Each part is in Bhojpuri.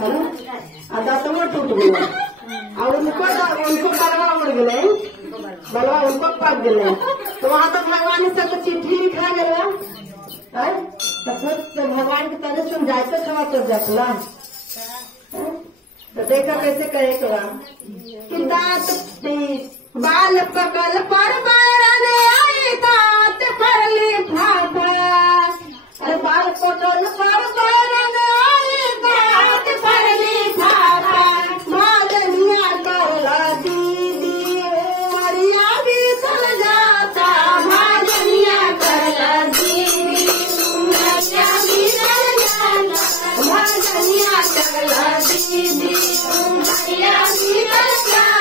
है ना। दांतवा टूट गया और उनको बलवा उड़ गए, बलवा उनको पक गए। तो वहां तक भगवान से तो चिट्ठी लिखा गया है, तो फिर भगवान की तरह सुन जाते थवा तो जपला। तो देखा कैसे कहे कि दांत बाल पकल पर बारन आए दांत पर लिफाफा। अरे बाल पकल पर बारन आए दांत पर लिफाफा। मादनिया करला दीदी उमरिया भी चल जाता। मादनिया करला दीदी उमरिया भी चल जाता। मादनिया करला दीदी उमरिया भी चल जाता।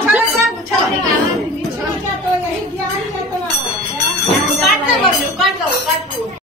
सब